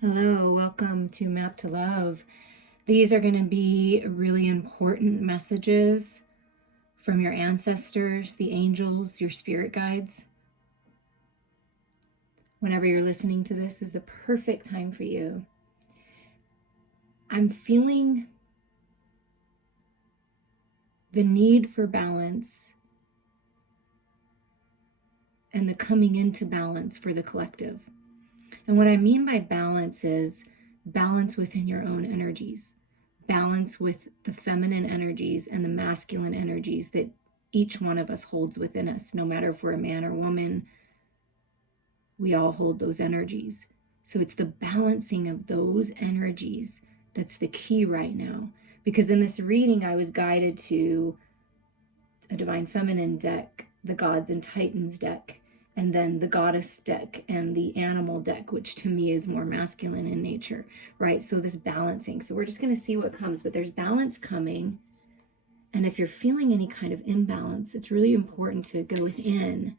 Hello, welcome to Map to Love. These are going to be really important messages from your ancestors, the angels, your spirit guides. Whenever you're listening to this is the perfect time for you. I'm feeling the need for balance and the coming into balance for the collective. And what I mean by balance is balance within your own energies, balance with the feminine energies and the masculine energies that each one of us holds within us. No matter if we're a man or woman, we all hold those energies. So it's the balancing of those energies that's the key right now. Because in this reading, I was guided to a Divine Feminine deck, the Gods and Titans deck, and then the Goddess deck and the Animal deck, which to me is more masculine in nature, right? So this balancing. So we're just going to see what comes, but there's balance coming. And if you're feeling any kind of imbalance, it's really important to go within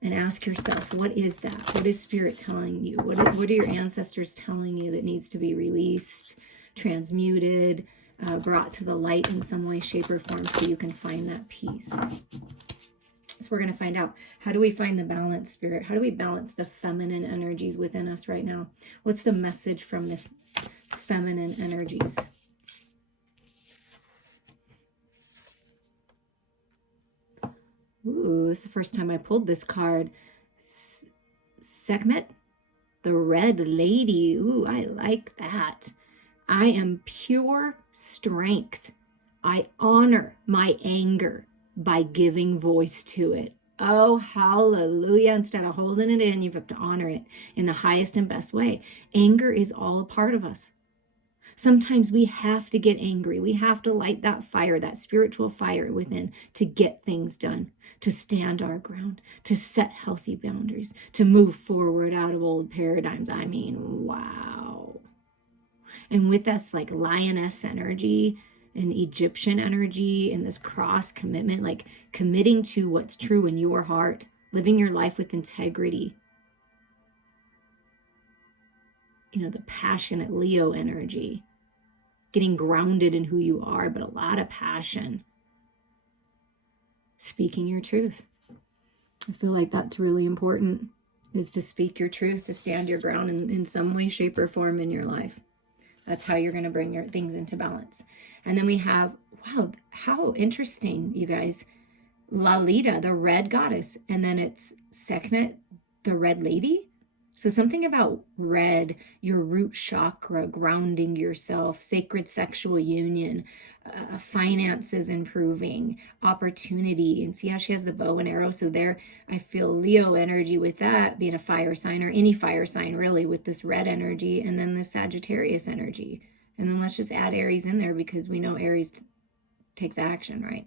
and ask yourself, what is that? What is Spirit telling you? What are your ancestors telling you that needs to be released, transmuted, brought to the light in some way, shape, or form so you can find that peace? So we're going to find out, how do we find the balance, Spirit? How do we balance the feminine energies within us right now? What's the message from this feminine energies? Ooh, this is the first time I pulled this card. Sekhmet, the Red Lady. Ooh, I like that. I am pure strength. I honor my anger by giving voice to it. Oh, hallelujah. Instead of holding it in, you have to honor it in the highest and best way. Anger is all a part of us. Sometimes we have to get angry. We have to light that fire, that spiritual fire within, to get things done, to stand our ground, to set healthy boundaries, to move forward out of old paradigms. I mean, wow. And with this like lioness energy and Egyptian energy and this cross commitment, like committing to what's true in your heart, living your life with integrity. You know, the passionate Leo energy, getting grounded in who you are, but a lot of passion. Speaking your truth. I feel like that's really important, is to speak your truth, to stand your ground in some way, shape, or form in your life. That's how you're going to bring your things into balance. And then we have, wow, how interesting, you guys. Lalita, the red goddess. And then it's Sekhmet, the red lady. So something about red, your root chakra, grounding yourself, sacred sexual union, finances improving, opportunity. And see how she has the bow and arrow? So there, I feel Leo energy with that, being a fire sign, or any fire sign really, with this red energy, and then the Sagittarius energy. And then let's just add Aries in there, because we know Aries takes action, right?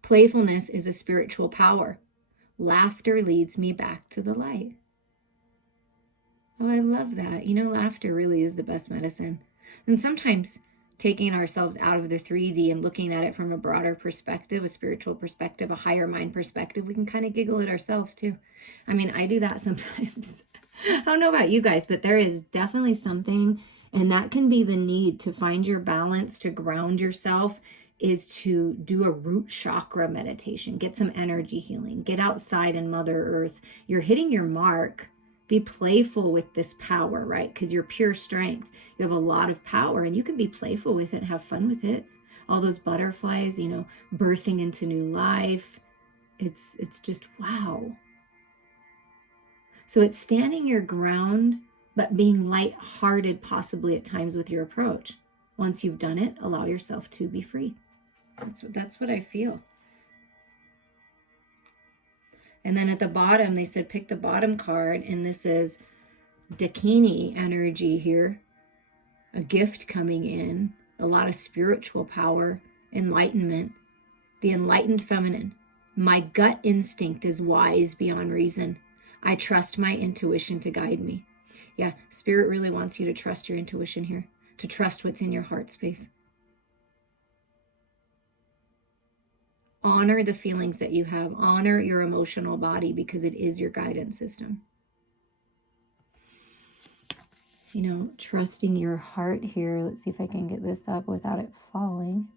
Playfulness is a spiritual power. Laughter leads me back to the light. Oh, I love that. You know, laughter really is the best medicine. And sometimes taking ourselves out of the 3D and looking at it from a broader perspective, a spiritual perspective, a higher mind perspective, we can kind of giggle at ourselves too. I mean, I do that sometimes. I don't know about you guys, but there is definitely something, and that can be the need to find your balance, to ground yourself, is to do a root chakra meditation, get some energy healing, get outside in Mother Earth. You're hitting your mark. Be playful with this power, right? Because you're pure strength. You have a lot of power, and you can be playful with it and have fun with it. All those butterflies, you know, birthing into new life. It's just wow. So it's standing your ground, but being lighthearted possibly at times with your approach. Once you've done it, allow yourself to be free. That's what I feel. And then at the bottom, they said pick the bottom card, and this is Dakini energy here. A gift coming in, a lot of spiritual power, enlightenment, the enlightened feminine. My gut instinct is wise beyond reason. I trust my intuition to guide me. Yeah, Spirit really wants you to trust your intuition here, to trust what's in your heart space. Honor the feelings that you have. Honor your emotional body, because it is your guidance system. trusting your heart here. Let's see if I can get this up without it falling.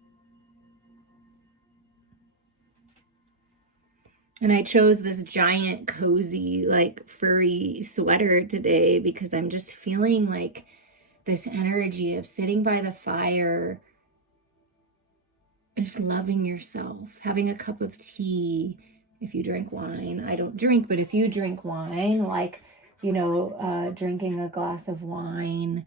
And I chose this giant, cozy, like furry sweater today because I'm just feeling like this energy of sitting by the fire and just loving yourself, having a cup of tea. If you drink wine, I don't drink, but if you drink wine, like, drinking a glass of wine,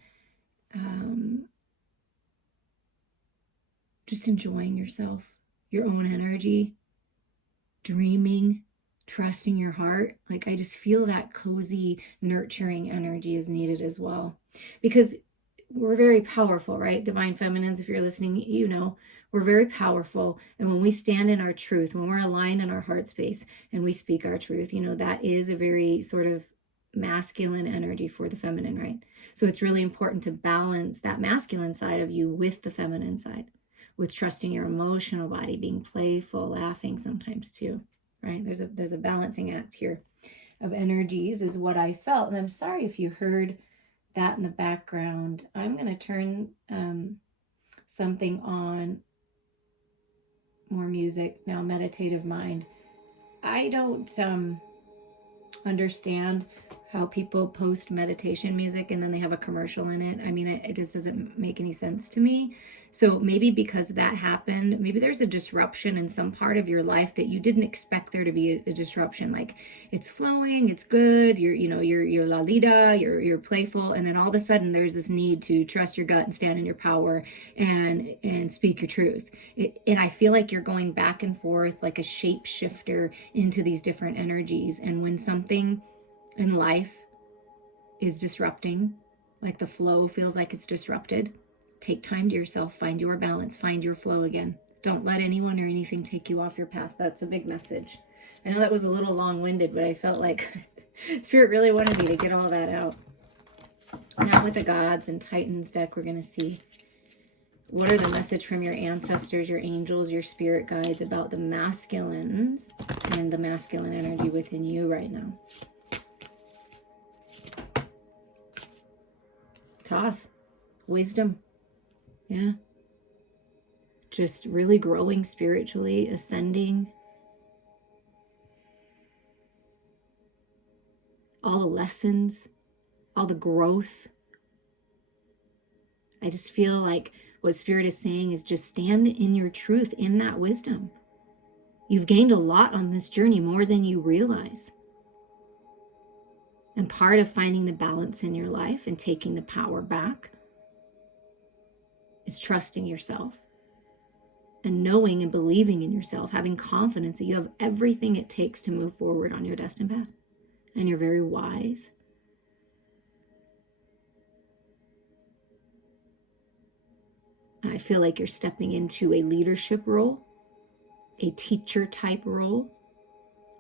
just enjoying yourself, your own energy, dreaming, trusting your heart. Like, I just feel that cozy, nurturing energy is needed as well. Because we're very powerful, right? Divine Feminines, if you're listening, we're very powerful. And when we stand in our truth, when we're aligned in our heart space and we speak our truth, that is a very sort of masculine energy for the feminine, right? So it's really important to balance that masculine side of you with the feminine side, with trusting your emotional body, being playful, laughing sometimes too, right? There's a balancing act here of energies is what I felt. And I'm sorry if you heard that in the background. I'm going to turn something on, more music now, Meditative Mind. I don't understand how people post meditation music and then they have a commercial in it. I mean, it just doesn't make any sense to me. So maybe because that happened, maybe there's a disruption in some part of your life that you didn't expect there to be a disruption. Like, it's flowing, it's good, you're lalita, you're playful, and then all of a sudden there's this need to trust your gut and stand in your power and speak your truth. And I feel like you're going back and forth like a shapeshifter into these different energies. And when something in life is disrupting, like the flow feels like it's disrupted, take time to yourself, find your balance, find your flow again. Don't let anyone or anything take you off your path. That's a big message. I know that was a little long-winded, but I felt like Spirit really wanted me to get all that out. Now with the Gods and Titans deck, we're going to see what are the message from your ancestors, your angels, your spirit guides about the masculines and the masculine energy within you right now. Thoth, wisdom, yeah. Just really growing spiritually, ascending. All the lessons, all the growth. I just feel like what Spirit is saying is just stand in your truth, in that wisdom. You've gained a lot on this journey, more than you realize. And part of finding the balance in your life and taking the power back is trusting yourself and knowing and believing in yourself, having confidence that you have everything it takes to move forward on your destined path. And you're very wise. I feel like you're stepping into a leadership role, a teacher type role,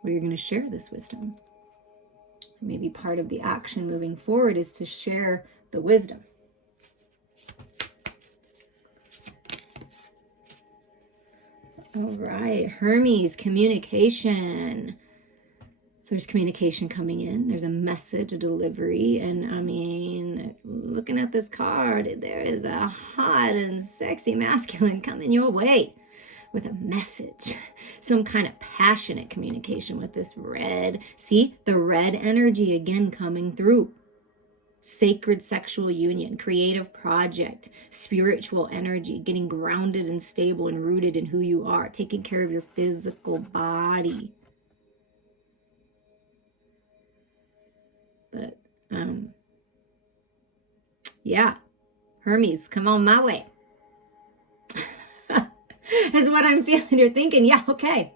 where you're going to share this wisdom. Maybe part of the action moving forward is to share the wisdom. All right, Hermes, communication. So there's communication coming in. There's a message, a delivery. And I mean, looking at this card, there is a hot and sexy masculine coming your way with a message, some kind of passionate communication with this red. See the red energy again coming through. Sacred sexual union, creative project, spiritual energy, getting grounded and stable and rooted in who you are, taking care of your physical body. But, yeah, Hermes, come on my way. That's what I'm feeling. You're thinking, yeah, okay.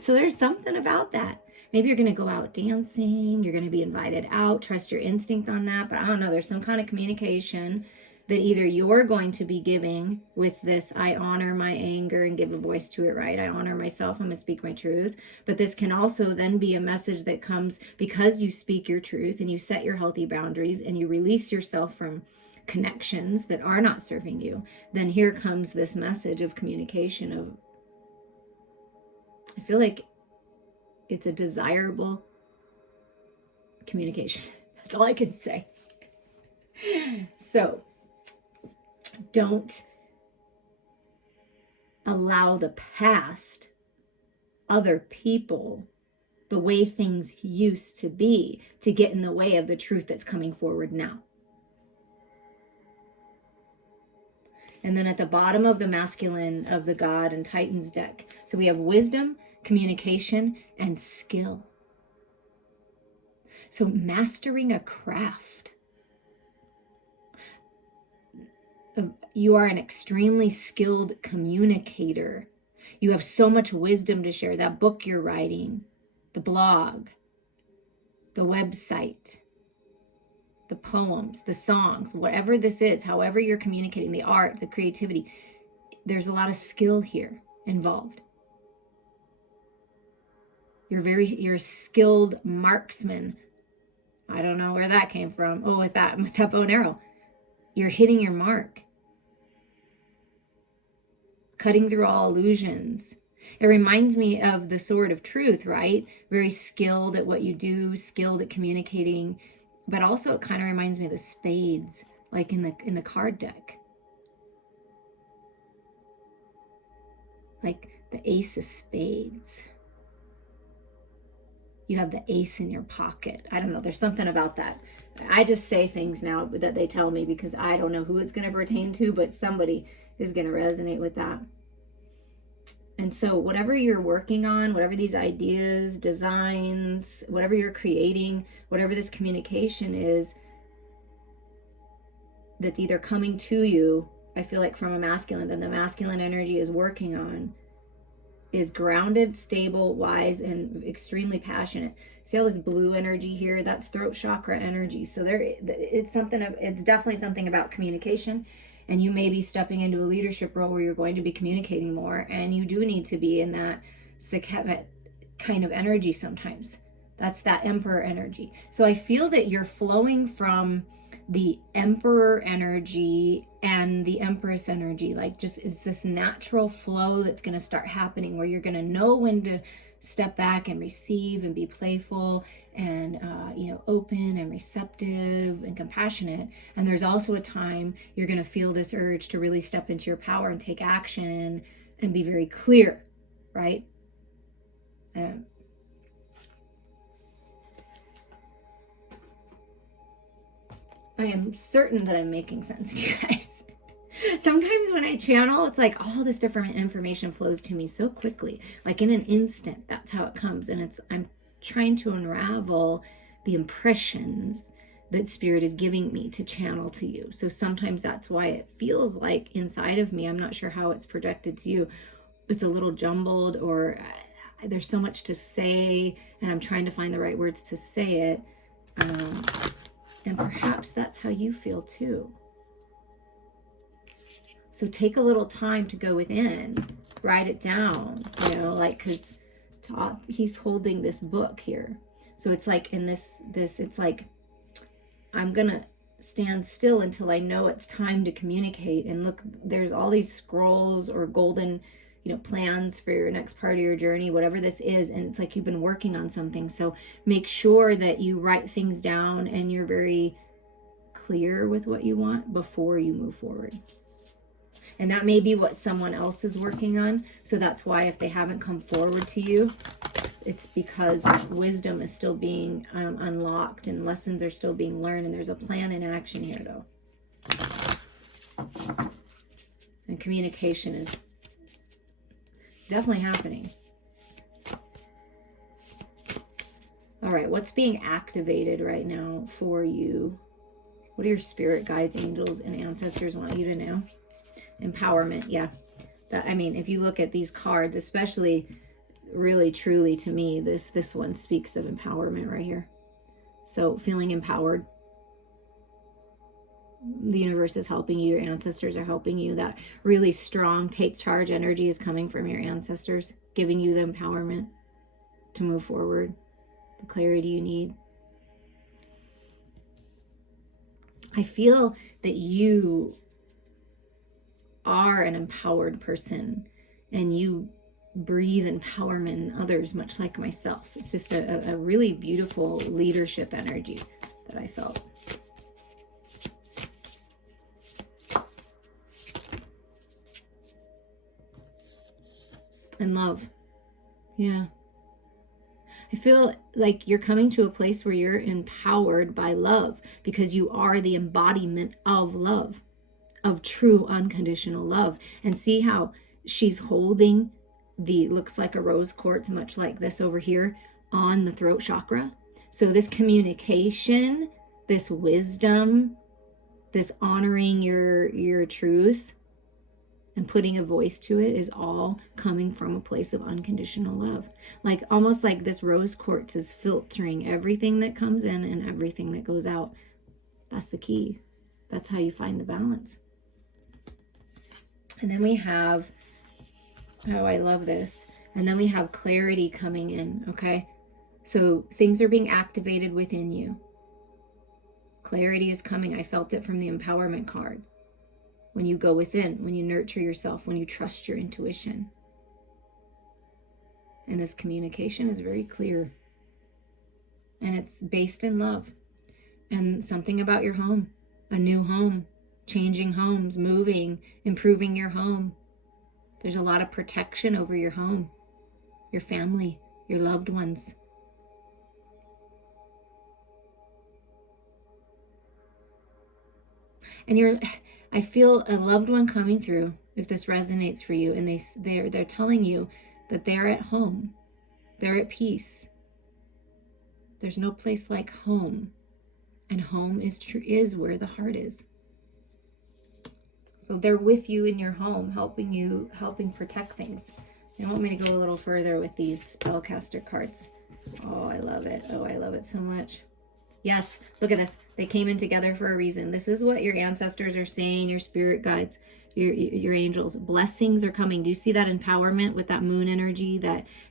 So there's something about that. Maybe you're going to go out dancing. You're going to be invited out. Trust your instinct on that. But I don't know. There's some kind of communication that either you're going to be giving with this, I honor my anger and give a voice to it, right? I honor myself. I'm going to speak my truth. But this can also then be a message that comes because you speak your truth and you set your healthy boundaries and you release yourself from connections that are not serving you. Then here comes this message of communication of, I feel like it's a desirable communication. That's all I can say. So don't allow the past, other people, the way things used to be, to get in the way of the truth that's coming forward now. And then at the bottom of the masculine of the God and Titans deck, so we have wisdom, communication, and skill. So mastering a craft. You are an extremely skilled communicator. You have so much wisdom to share. That book you're writing, the blog, the website, the poems, the songs, whatever this is, however you're communicating, the art, the creativity, there's a lot of skill here involved. You're a skilled marksman. I don't know where that came from. Oh, with that bow and arrow. You're hitting your mark. Cutting through all illusions. It reminds me of the sword of truth, right? Very skilled at what you do, skilled at communicating, but also it kind of reminds me of the spades, like in the card deck. Like the ace of spades. You have the ace in your pocket. I don't know, there's something about that. I just say things now that they tell me because I don't know who it's going to pertain to, but somebody is going to resonate with that. And so whatever you're working on, whatever these ideas, designs, whatever you're creating, whatever this communication is that's either coming to you, I feel like from a masculine, then the masculine energy is working on, is grounded, stable, wise, and extremely passionate. See all this blue energy here? That's throat chakra energy. So it's definitely something about communication. And you may be stepping into a leadership role where you're going to be communicating more, and you do need to be in that Sekhet kind of energy sometimes. That's that emperor energy. So I feel that you're flowing from the emperor energy and the empress energy. Like just, it's this natural flow that's going to start happening where you're going to know when to step back and receive and be playful and open and receptive and compassionate. And there's also a time you're going to feel this urge to really step into your power and take action and be very clear, right? I am certain that I'm making sense to you guys. Sometimes when I channel, it's like all this different information flows to me so quickly, like in an instant. That's how it comes. And I'm trying to unravel the impressions that Spirit is giving me to channel to you. So sometimes that's why it feels like inside of me, I'm not sure how it's projected to you, it's a little jumbled, or there's so much to say and I'm trying to find the right words to say it. And perhaps that's how you feel too. So take a little time to go within, write it down, because he's holding this book here. So it's like in this, it's like, I'm going to stand still until I know it's time to communicate. And look, there's all these scrolls or golden, plans for your next part of your journey, whatever this is. And it's like you've been working on something. So make sure that you write things down and you're very clear with what you want before you move forward. And that may be what someone else is working on. So that's why if they haven't come forward to you, it's because wisdom is still being unlocked and lessons are still being learned. And there's a plan in action here, though. And communication is definitely happening. All right, what's being activated right now for you? What do your spirit guides, angels, and ancestors want you to know? Empowerment, yeah. If you look at these cards, especially really truly to me, this one speaks of empowerment right here. So feeling empowered. The universe is helping you, your ancestors are helping you. That really strong take charge energy is coming from your ancestors, giving you the empowerment to move forward, the clarity you need. I feel that you are an empowered person and you breathe empowerment in others, much like myself. It's just a really beautiful leadership energy that I felt. and love. Yeah. I feel like you're coming to a place where you're empowered by love because you are the embodiment of love, of true unconditional love. And see how she's holding looks like a rose quartz, much like this over here, on the throat chakra. So this communication, this wisdom, this honoring your truth and putting a voice to it is all coming from a place of unconditional love. Like almost like this rose quartz is filtering everything that comes in and everything that goes out. That's the key. That's how you find the balance. And then we have, oh, I love this. And then we have clarity coming in, okay? So things are being activated within you. Clarity is coming. I felt it from the empowerment card. When you go within, when you nurture yourself, when you trust your intuition. And this communication is very clear. And it's based in love. And something about your home, a new home, changing homes, moving, improving your home. There's a lot of protection over your home, your family, your loved ones. And I feel a loved one coming through, if this resonates for you, and they're telling you that they're at home, they're at peace. There's no place like home, and home is where the heart is. So they're with you in your home, helping protect things. You want me to go a little further with these spellcaster cards? Oh, I love it. Oh, I love it so much. Yes, look at this. They came in together for a reason. This is what your ancestors are saying, your spirit guides, your angels. Blessings are coming. Do you see that empowerment with that moon energy?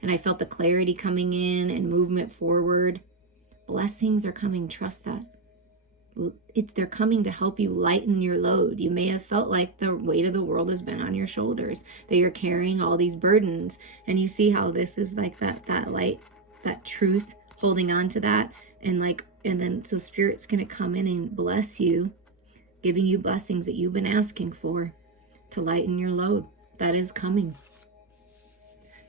And I felt the clarity coming in and movement forward. Blessings are coming. Trust that. They're coming to help you lighten your load. You may have felt like the weight of the world has been on your shoulders, that you're carrying all these burdens. And you see how this is like that light, that truth, holding on to that. And then so Spirit's going to come in and bless you, giving you blessings that you've been asking for to lighten your load. That is coming.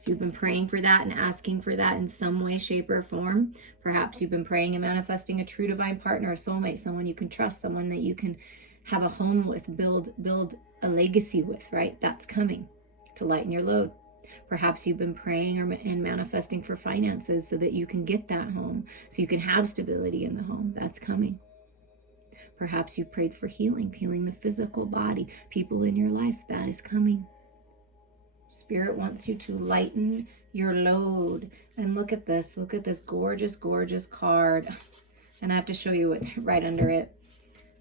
So you've been praying for that and asking for that in some way, shape, or form. Perhaps you've been praying and manifesting a true divine partner, a soulmate, someone you can trust, someone that you can have a home with, build a legacy with, right? That's coming to lighten your load. Perhaps you've been praying and manifesting for finances so that you can get that home, so you can have stability in the home. That's coming. Perhaps you prayed for healing the physical body, people in your life. That is coming. Spirit wants you to lighten your load. And look at this gorgeous, gorgeous card. And I have to show you what's right under it.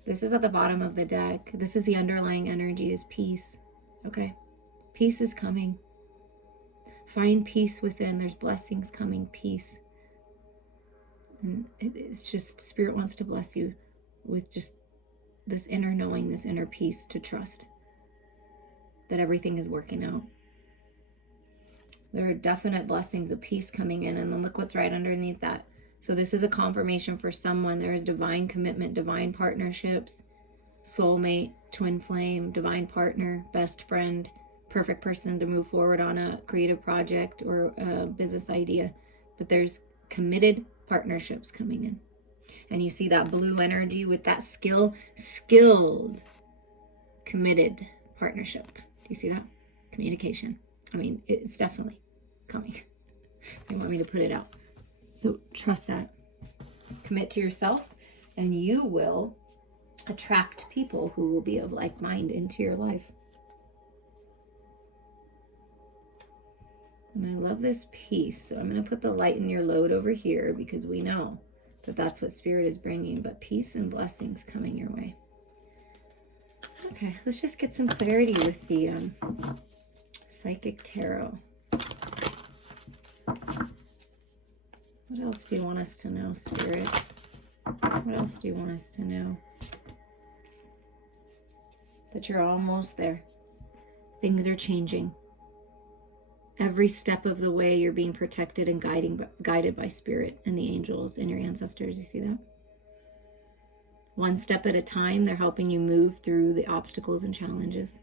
This is at the bottom of the deck. This is the underlying energy, is peace. Okay? Peace is coming. Find peace within. There's blessings coming, peace. And it's just, Spirit wants to bless you with just this inner knowing, this inner peace, to trust that everything is working out. There are definite blessings of peace coming in. And then look what's right underneath that. So this is a confirmation for someone. There is divine commitment, divine partnerships, soulmate, twin flame, divine partner, best friend, perfect person to move forward on a creative project or a business idea. But there's committed partnerships coming in. And you see that blue energy with that skilled, committed partnership. Do you see that? Communication. I mean, it's definitely coming. They want me to put it out. So trust that. Commit to yourself, and you will attract people who will be of like mind into your life. And I love this piece. So I'm going to put the light in your load over here, because we know that that's what Spirit is bringing. But peace and blessings coming your way. Okay, let's just get some clarity with the Psychic Tarot. What else do you want us to know, Spirit? What else do you want us to know? That you're almost there. Things are changing. Every step of the way you're being protected and guided by Spirit and the angels and your ancestors. You see that? One step at a time, they're helping you move through the obstacles and challenges.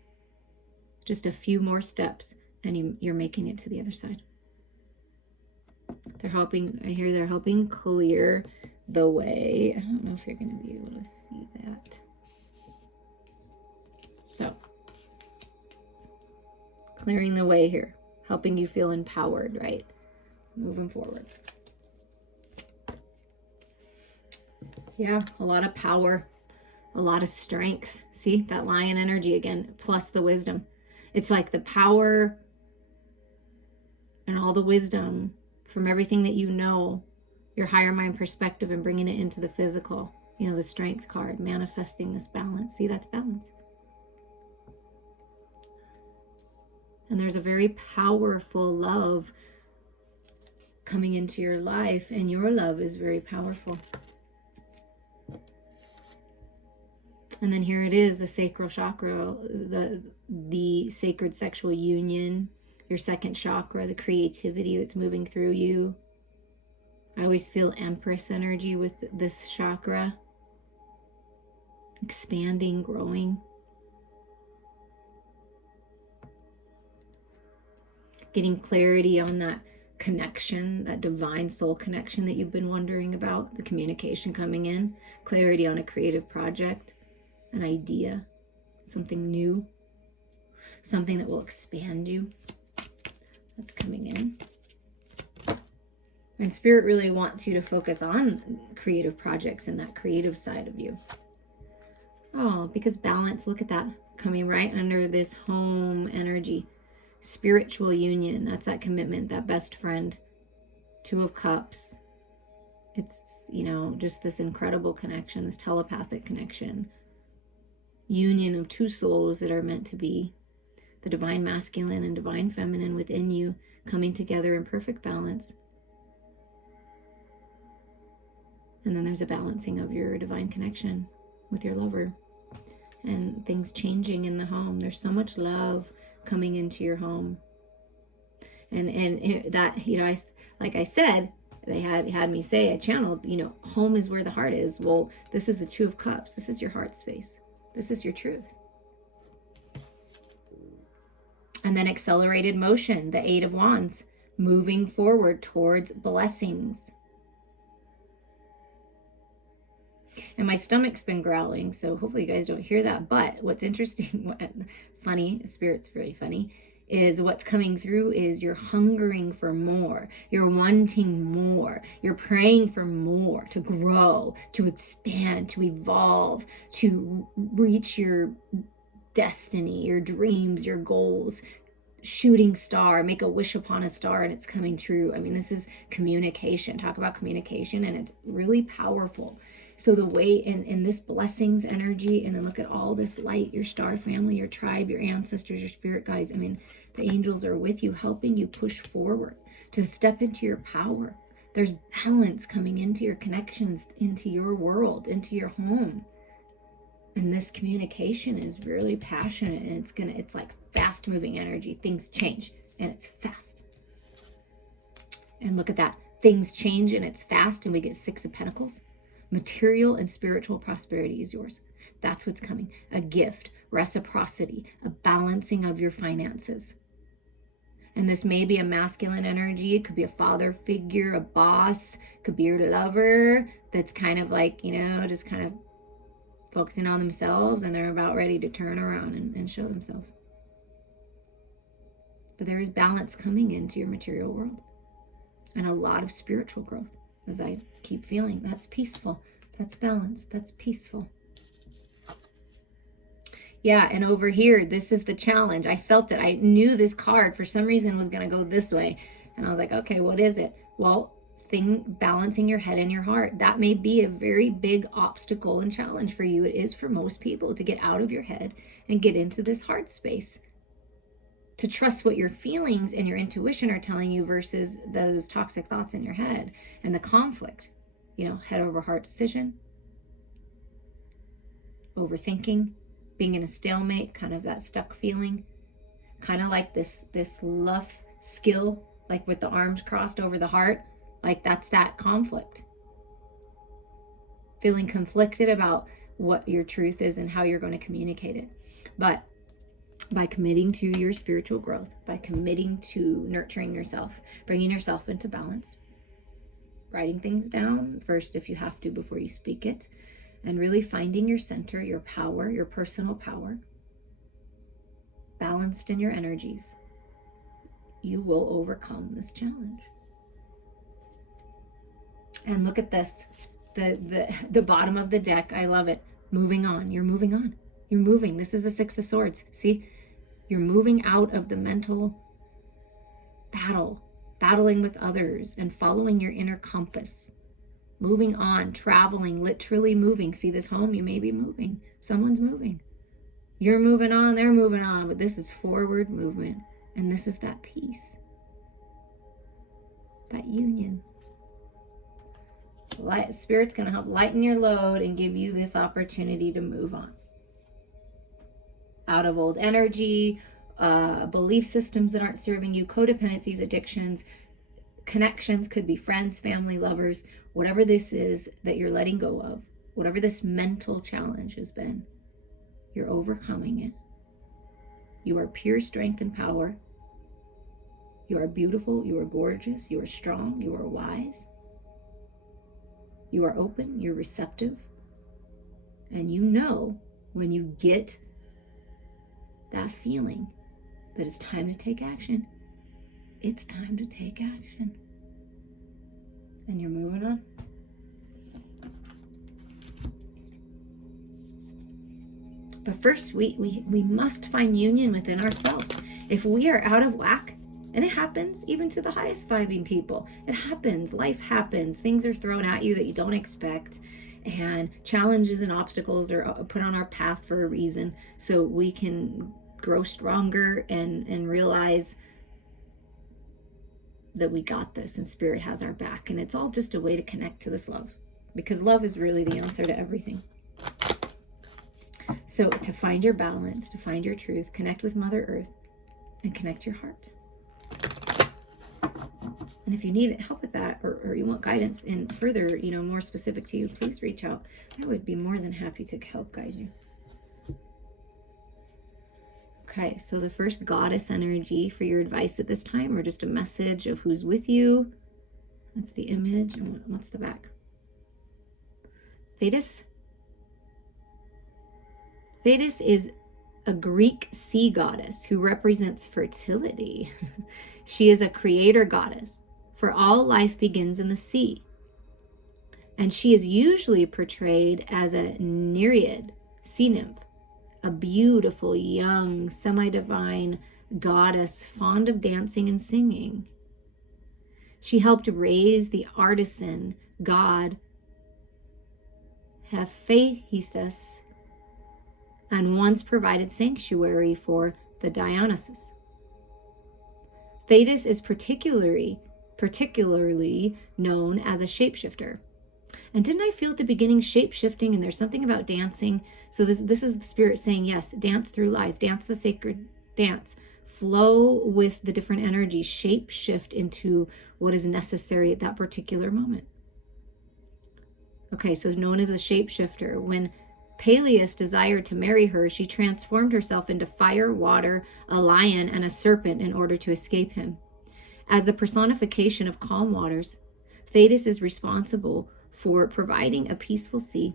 Just a few more steps and you're making it to the other side. They're helping, I hear they're helping clear the way. I don't know if you're going to be able to see that. So, clearing the way here, helping you feel empowered, right? Moving forward. Yeah, a lot of power, a lot of strength. See, that lion energy again, plus the wisdom. It's like the power and all the wisdom from everything that you know, your higher mind perspective, and bringing it into the physical. You know, the strength card, manifesting this balance. See, that's balance. And there's a very powerful love coming into your life, and your love is very powerful. And then here it is, the sacral chakra, the sacred sexual union, your second chakra, the creativity that's moving through you. I always feel Empress energy with this chakra. Expanding, growing. Getting clarity on that connection, that divine soul connection that you've been wondering about, the communication coming in, clarity on a creative project, an idea, something new, something that will expand you. That's coming in. And Spirit really wants you to focus on creative projects and that creative side of you. Oh, because balance, look at that, coming right under this home energy. Spiritual union, that's that commitment, that best friend. Two of Cups. It's, you know, just this incredible connection, this telepathic connection. Union of two souls that are meant to be. The divine masculine and divine feminine within you coming together in perfect balance. And then there's a balancing of your divine connection with your lover. And things changing in the home. There's so much love coming into your home. And that, you know, like I said, they had me say, I channeled, you know, home is where the heart is. Well, this is the Two of Cups. This is your heart space. This is your truth. And then accelerated motion, the Eight of Wands, moving forward towards blessings. And my stomach's been growling, so hopefully you guys don't hear that. But what's interesting, funny, Spirit's very funny, is what's coming through is you're hungering for more. You're wanting more. You're praying for more, to grow, to expand, to evolve, to reach your destiny, your dreams, your goals. Shooting star, make a wish upon a star and it's coming true. I mean, this is communication. Talk about communication, and it's really powerful. So the way in this blessings energy, and then look at all this light, your star family, your tribe, your ancestors, your spirit guides. I mean, the angels are with you, helping you push forward to step into your power. There's balance coming into your connections, into your world, into your home. And this communication is really passionate, and it's like fast moving energy. Things change and it's fast. And look at that. Things change and it's fast, and we get Six of Pentacles. Material and spiritual prosperity is yours. That's what's coming. A gift, reciprocity, a balancing of your finances. And this may be a masculine energy. It could be a father figure, a boss, could be your lover that's kind of like, you know, just kind of focusing on themselves, and they're about ready to turn around and show themselves. But there is balance coming into your material world, and a lot of spiritual growth, as I keep feeling. That's peaceful. That's balance. That's peaceful. Yeah, and over here, this is the challenge. I felt it. I knew this card for some reason was going to go this way. And I was like, okay, what is it? Well, balancing your head and your heart. That may be a very big obstacle and challenge for you. It is for most people, to get out of your head and get into this heart space. To trust what your feelings and your intuition are telling you versus those toxic thoughts in your head and the conflict. You know, head over heart decision, overthinking, being in a stalemate, kind of that stuck feeling, kind of like this luff skill, like with the arms crossed over the heart, like that's that conflict. Feeling conflicted about what your truth is and how you're going to communicate it. But by committing to your spiritual growth, by committing to nurturing yourself, bringing yourself into balance, writing things down first if you have to before you speak it, and really finding your center, your power, your personal power, balanced in your energies, you will overcome this challenge. And look at this, the bottom of the deck. I love it. Moving on. You're moving on. You're moving. This is a Six of Swords. See, you're moving out of the mental battling with others and following your inner compass. Moving on, traveling, literally moving. See this home? You may be moving. Someone's moving. You're moving on, they're moving on, but this is forward movement. And this is that peace, that union. Spirit's going to help lighten your load and give you this opportunity to move on. Out of old energy, belief systems that aren't serving you, codependencies, addictions, connections, could be friends, family, lovers, whatever this is that you're letting go of, whatever this mental challenge has been, you're overcoming it. You are pure strength and power. You are beautiful, you are gorgeous, you are strong, you are wise. You are open, you're receptive. And you know when you get that feeling that it's time to take action, it's time to take action. And you're moving on. But first, we must find union within ourselves. If we are out of whack, and it happens even to the highest vibing people, it happens, life happens, things are thrown at you that you don't expect, and challenges and obstacles are put on our path for a reason, so we can grow stronger and realize that we got this and Spirit has our back. And it's all just a way to connect to this love, because love is really the answer to everything. So to find your balance, to find your truth, connect with Mother Earth and connect your heart. And if you need help with that, or you want guidance in further, more specific to you, please reach out. I would be more than happy to help guide you. Okay, so the first goddess energy for your advice at this time, or just a message of who's with you. That's the image. And what's the back? Thedas. Thedas is a Greek sea goddess who represents fertility. She is a creator goddess, for all life begins in the sea. And she is usually portrayed as a Nereid, sea nymph, a beautiful, young, semi-divine goddess fond of dancing and singing. She helped raise the artisan god Hephaestus and once provided sanctuary for the Dionysus. Thedas is particularly known as a shapeshifter. And didn't I feel at the beginning shape-shifting, and there's something about dancing? So this is the Spirit saying, yes, dance through life, dance the sacred dance, flow with the different energies, shape-shift into what is necessary at that particular moment. Okay, so known as a shapeshifter. When Peleus desired to marry her, she transformed herself into fire, water, a lion, and a serpent in order to escape him. As the personification of calm waters, Thedas is responsible for providing a peaceful sea.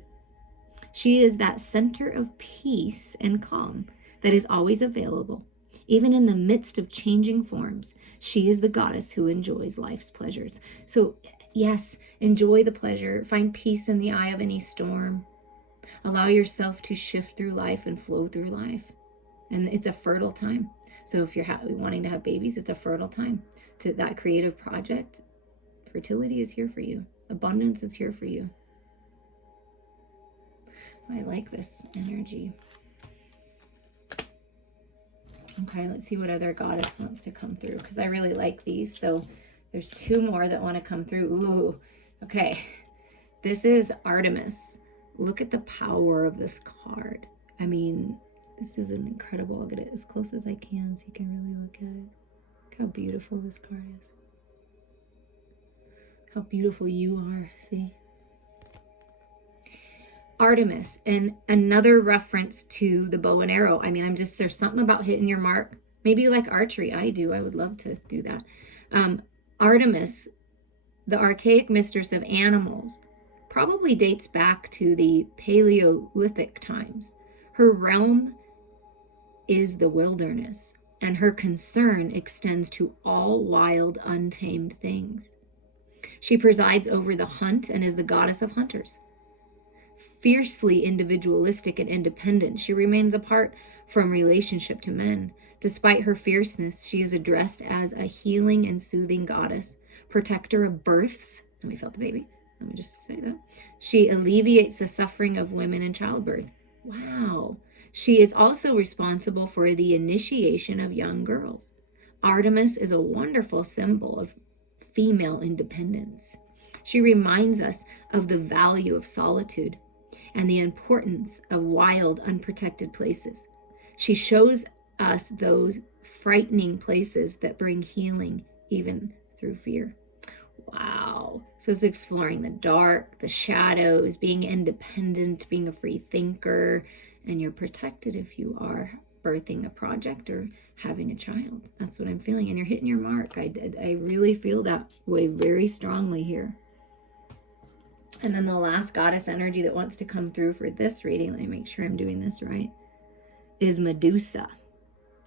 She is that center of peace and calm that is always available, even in the midst of changing forms. She is the goddess who enjoys life's pleasures. So yes, enjoy the pleasure, find peace in the eye of any storm. Allow yourself to shift through life and flow through life. And it's a fertile time. So if you're wanting to have babies, it's a fertile time. To that creative project, fertility is here for you. Abundance is here for you. I like this energy. Okay, let's see what other goddess wants to come through, because I really like these. So there's two more that want to come through. Ooh, okay. This is Artemis. Look at the power of this card. I mean, this is an incredible. I'll get it as close as I can so you can really look at it. Look how beautiful this card is. How beautiful you are, see? Artemis, and another reference to the bow and arrow. I mean, there's something about hitting your mark. Maybe you like archery. I do. I would love to do that. Artemis, the archaic mistress of animals, probably dates back to the Paleolithic times. Her realm is the wilderness, and her concern extends to all wild, untamed things. She presides over the hunt and is the goddess of hunters. Fiercely individualistic and independent, she remains apart from relationship to men. Despite her fierceness, she is addressed as a healing and soothing goddess, protector of births. And we felt the baby. Let me just say that. She alleviates the suffering of women in childbirth. Wow. She is also responsible for the initiation of young girls. Artemis is a wonderful symbol of female independence. She reminds us of the value of solitude and the importance of wild, unprotected places. She shows us those frightening places that bring healing even through fear. Wow. So it's exploring the dark, the shadows, being independent, being a free thinker, and you're protected if you are birthing a project or having a child. That's what I'm feeling. And you're hitting your mark. I really feel that way very strongly here. And then the last goddess energy that wants to come through for this reading, let me make sure I'm doing this right, is Medusa.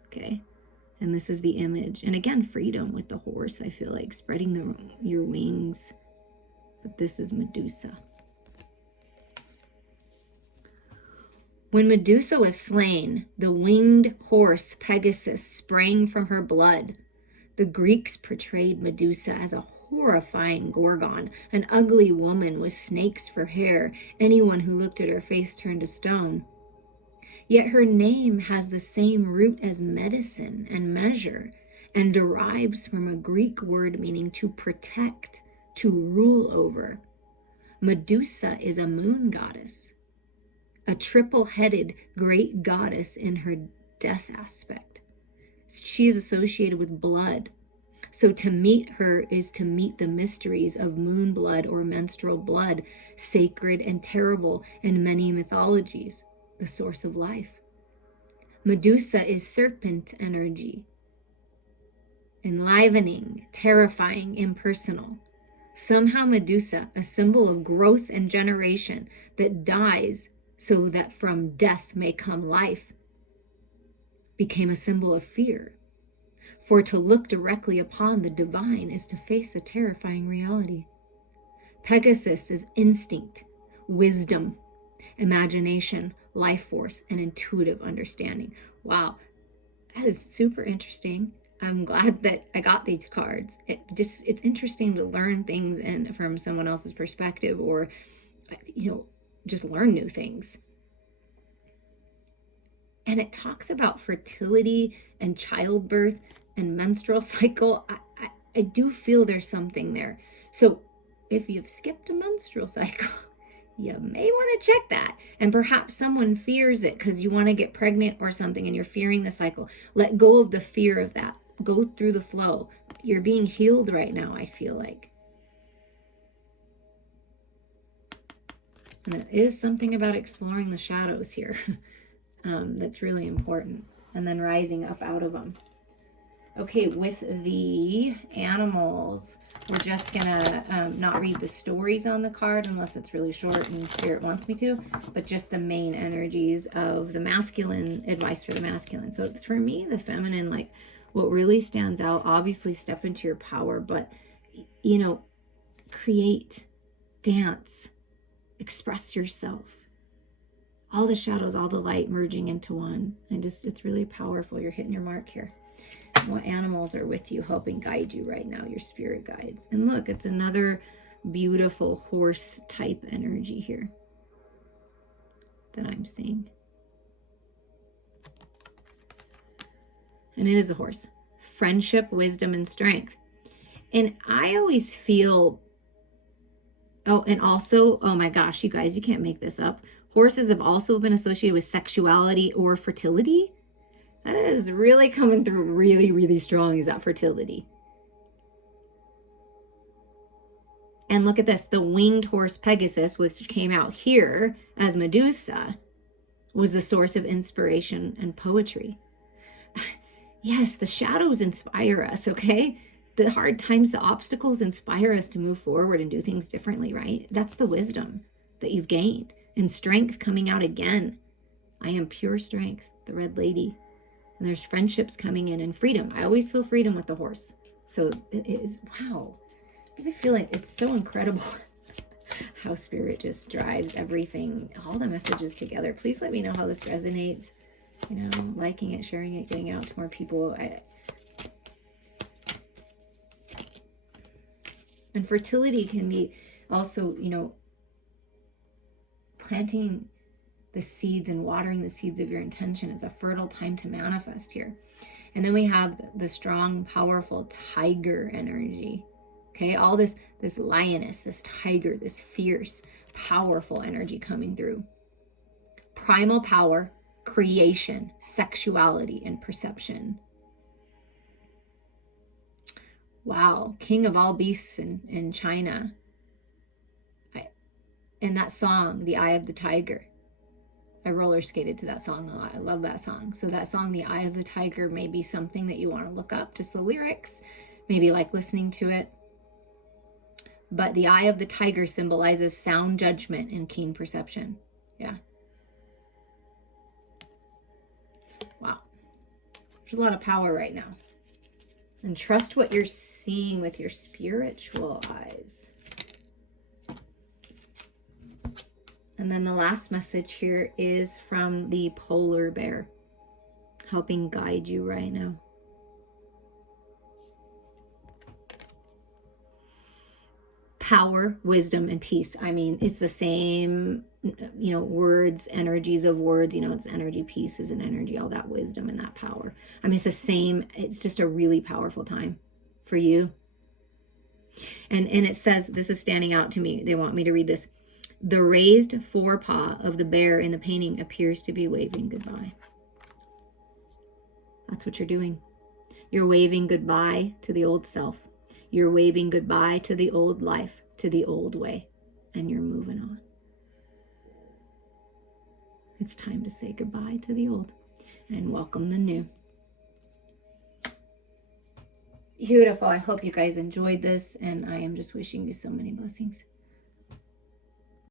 Okay. And this is the image. And again, freedom with the horse, I feel like spreading your wings. But this is Medusa. When Medusa was slain, the winged horse Pegasus sprang from her blood. The Greeks portrayed Medusa as a horrifying gorgon, an ugly woman with snakes for hair. Anyone who looked at her face turned to stone. Yet her name has the same root as medicine and measure, and derives from a Greek word meaning to protect, to rule over. Medusa is a moon goddess, a triple-headed great goddess in her death aspect. She is associated with blood. So to meet her is to meet the mysteries of moon blood or menstrual blood, sacred and terrible in many mythologies, the source of life. Medusa is serpent energy, enlivening, terrifying, impersonal. Somehow Medusa, a symbol of growth and generation that dies so that from death may come life, became a symbol of fear. For to look directly upon the divine is to face a terrifying reality. Pegasus is instinct, wisdom, imagination, life force, and intuitive understanding. Wow, that is super interesting. I'm glad that I got these cards. It's interesting to learn things from someone else's perspective, or, just learn new things. And it talks about fertility and childbirth and menstrual cycle. I do feel there's something there. So if you've skipped a menstrual cycle, you may want to check that. And perhaps someone fears it because you want to get pregnant or something and you're fearing the cycle. Let go of the fear of that. Go through the flow. You're being healed right now, I feel like. And it is something about exploring the shadows here that's really important. And then rising up out of them. Okay, with the animals, we're just gonna not read the stories on the card unless it's really short and Spirit wants me to, but just the main energies of the masculine, advice for the masculine. So for me, the feminine, like what really stands out, obviously step into your power, but create, dance, express yourself. All the shadows, all the light merging into one. And it's really powerful. You're hitting your mark here. What animals are with you, helping guide you right now, your spirit guides. And look, it's another beautiful horse type energy here that I'm seeing. And it is a horse. Friendship, wisdom, and strength. And I always feel, and also, oh my gosh, you guys, you can't make this up. Horses have also been associated with sexuality or fertility. That is really coming through really, really strong, is that fertility. And look at this, the winged horse Pegasus, which came out here as Medusa, was the source of inspiration and poetry. Yes, the shadows inspire us, okay? The hard times, the obstacles inspire us to move forward and do things differently, right? That's the wisdom that you've gained. And strength coming out again. I am pure strength, the red lady. And there's friendships coming in and freedom. I always feel freedom with the horse. So it is, wow. I really feel like it's so incredible how spirit just drives everything, all the messages together. Please let me know how this resonates. You know, liking it, sharing it, getting out to more people. And fertility can be also, you know, planting the seeds and watering the seeds of your intention. It's a fertile time to manifest here. And then we have the strong, powerful tiger energy. Okay, all this lioness, this tiger, this fierce, powerful energy coming through. Primal power, creation, sexuality, and perception. Wow, king of all beasts in China. And that song, The Eye of the Tiger. I roller skated to that song a lot. I love that song. So that song, The Eye of the Tiger, may be something that you want to look up, just the lyrics, maybe like listening to it. But the eye of the tiger symbolizes sound judgment and keen perception. Yeah. Wow. There's a lot of power right now. And trust what you're seeing with your spiritual eyes. And then the last message here is from the polar bear, helping guide you right now. Power, wisdom, and peace. I mean, it's the same, you know, words, energies of words, you know, it's energy, peace is an energy, all that wisdom and that power. I mean, it's the same, it's just a really powerful time for you. And it says, this is standing out to me, they want me to read this. The raised forepaw of the bear in the painting appears to be waving goodbye. That's what you're doing. You're waving goodbye to the old self. You're waving goodbye to the old life, to the old way, and you're moving on. It's time to say goodbye to the old and welcome the new. Beautiful. I hope you guys enjoyed this, and I am just wishing you so many blessings.